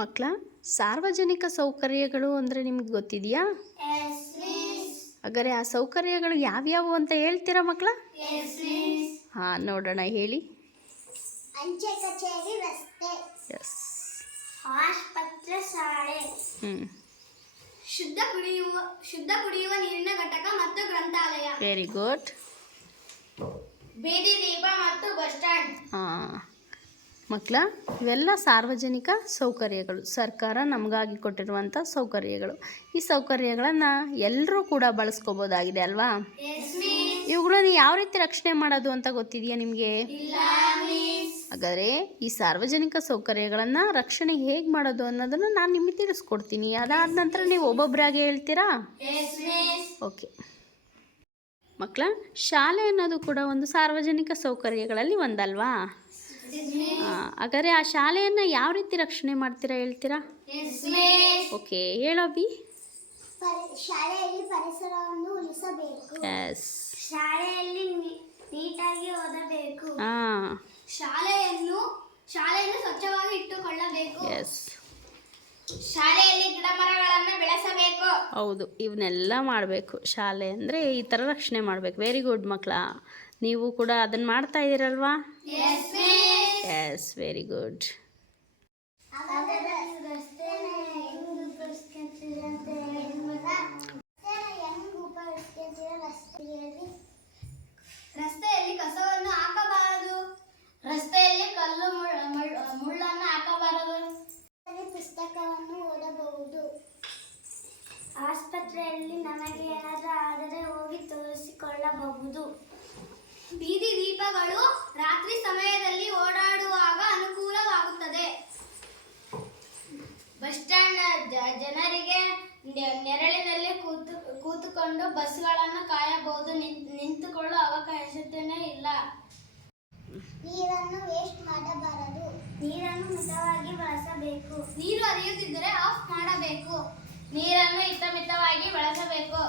ಮಕ್ಕಳ ಸಾರ್ವಜನಿಕ ಸೌಕರ್ಯಗಳು ಅಂದರೆ ನಿಮ್ಗೆ ಗೊತ್ತಿದೆಯಾ? ಹಾಗಾದರೆ ಆ ಸೌಕರ್ಯಗಳು ಯಾವ್ಯಾವು ಅಂತ ಹೇಳ್ತೀರಾ ಮಕ್ಕಳ? ಹಾಂ, ನೋಡೋಣ, ಹೇಳಿ. ಅಂಚೆ ಕಚೇರಿ, ರಸ್ತೆ, ಎಸ್, ಆಸ್ಪತ್ರೆ, ಶಾಲೆ, ಶುದ್ಧ ಕುಡಿಯುವ ನೀರಿನ ಘಟಕ ಮತ್ತು ಗ್ರಂಥಾಲಯ. Very good. ಬೀದಿ ದೀಪ ಮತ್ತು ಬಸ್ ಸ್ಟ್ಯಾಂಡ್. ಹಾಂ ಮಕ್ಕಳ, ಇವೆಲ್ಲ ಸಾರ್ವಜನಿಕ ಸೌಕರ್ಯಗಳು, ಸರ್ಕಾರ ನಮಗಾಗಿ ಕೊಟ್ಟಿರುವಂಥ ಸೌಕರ್ಯಗಳು. ಈ ಸೌಕರ್ಯಗಳನ್ನು ಎಲ್ಲರೂ ಕೂಡ ಬಳಸ್ಕೋಬೋದಾಗಿದೆ ಅಲ್ವಾ? ಇವುಗಳನ್ನು ಯಾವ ರೀತಿ ರಕ್ಷಣೆ ಮಾಡೋದು ಅಂತ ಗೊತ್ತಿದೆಯಾ ನಿಮಗೆ? ಹಾಗಾದರೆ ಈ ಸಾರ್ವಜನಿಕ ಸೌಕರ್ಯಗಳನ್ನು ರಕ್ಷಣೆ ಹೇಗೆ ಮಾಡೋದು ಅನ್ನೋದನ್ನು ನಾನು ನಿಮಗೆ ತಿಳಿಸ್ಕೊಡ್ತೀನಿ. ಅದಾದ ನಂತರ ನೀವು ಒಬ್ಬೊಬ್ಬರಾಗಿ ಹೇಳ್ತೀರಾ? ಓಕೆ ಮಕ್ಕಳ, ಶಾಲೆ ಅನ್ನೋದು ಕೂಡ ಒಂದು ಸಾರ್ವಜನಿಕ ಸೌಕರ್ಯಗಳಲ್ಲಿ ಒಂದಲ್ವಾ? ಹಾಗಾದರೆ ಆ ಶಾಲೆಯನ್ನು ಯಾವ ರೀತಿ ರಕ್ಷಣೆ ಮಾಡ್ತೀರಾ, ಹೇಳ್ತೀರಾ? ಓಕೆ, ಹೇಳೋಬಿ. ಶಾಲೆಯಲ್ಲಿ ಪರಿಸರವನ್ನು ಉಳಿಸಬೇಕು. ಎಸ್. ಶಾಲೆಯಲ್ಲಿ ನೀಟಾಗಿ ಓದಬೇಕು. ಹಾಂ. ಶಾಲೆಯನ್ನು ಸ್ವಚ್ಛವಾಗಿ ಇಟ್ಟುಕೊಳ್ಳಬೇಕು. ಎಸ್. ಶಾಲೆಯಲ್ಲಿ ಗಿಡ ಮರಗಳನ್ನು ಬೆಳೆಸಬೇಕು. ಹೌದು, ಇವನ್ನೆಲ್ಲ ಮಾಡಬೇಕು. ಶಾಲೆ ಅಂದರೆ ಈ ಥರ ರಕ್ಷಣೆ ಮಾಡಬೇಕು. ವೆರಿ ಗುಡ್ ಮಕ್ಕಳ, ನೀವು ಕೂಡ ಅದನ್ನು ಮಾಡ್ತಾ ಇದ್ದೀರಲ್ವಾ? S, very good. ರಸ್ತೆಯಲ್ಲಿ ಕಸವನ್ನು ಹಾಕಬಾರದು. ರಸ್ತೆಯಲ್ಲಿ ಕಲ್ಲು ಮುಳ್ಳನ್ನು ಹಾಕಬಾರದು. ಪುಸ್ತಕವನ್ನು ಓದಬಹುದು. ಆಸ್ಪತ್ರೆಯಲ್ಲಿ ನಮಗೆ ಏನಾದರೂ ಆದರೆ ಹೋಗಿ ತೋರಿಸಿಕೊಳ್ಳಬಹುದು. ಬೀದಿ ದೀಪಗಳು ರಾತ್ರಿ ಸಮಯದಲ್ಲಿ ಓಡಾಡುವಾಗ ಅನುಕೂಲವಾಗುತ್ತದೆ. ಬಸ್ ಸ್ಟ್ಯಾಂಡ್ ಜನರಿಗೆ ನೆರಳಿನಲ್ಲಿ ಕೂತುಕೊಂಡು ಬಸ್ಗಳನ್ನು ಕಾಯಬಹುದು. ನಿಂತುಕೊಳ್ಳುವ ಅವಕಾಶನೇ ಇಲ್ಲ. ನೀರನ್ನು ವೇಸ್ಟ್ ಮಾಡಬಾರದು. ನೀರನ್ನು ಮಿತವಾಗಿ ಬಳಸಬೇಕು. ನೀರು ಹರಿಯುತ್ತಿದ್ದರೆ ಆಫ್ ಮಾಡಬೇಕು. ನೀರನ್ನು ಹಿತಮಿತವಾಗಿ ಬಳಸಬೇಕು.